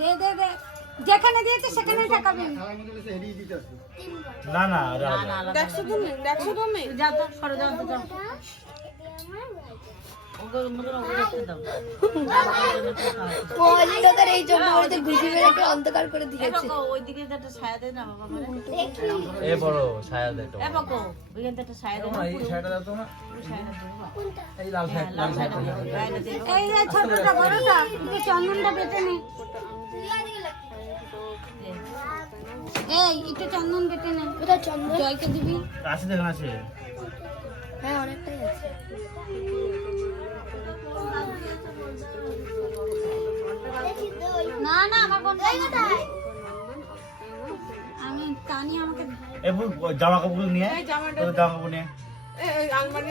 দে দে দে যেখানে দিয়েছে সেখানে ঠেকাবি না না দেখছো তুমি যা তো সরে যাও তো যাও পলিটাদের এই জন্য ওদের গুজি মেরেকে অন্ধকার করে দিয়েছে। ওইদিকে একটা ছায়া দেয় না বাবা এ বড় ছায়া দে তো এ বাকো ওইখানে একটা ছায়া দেয় না এই ছায়াটা দাও তো না ছায়াটা দেবো এই লাল ছায়াটা এই যে ছোটটা বড়টা তুই চন্দনটা বেটে নে এই একটু চন্দন বেটে নে ওটা চন্দন জয়কে দিবি আছে দেখুন আছে হ্যাঁ অনেকটাই আছে। না না আমার কোনটা আমি তানি আমাকে এ জামা কাপড় নিয়ে জামা কাপড় নিয়ে আলমারি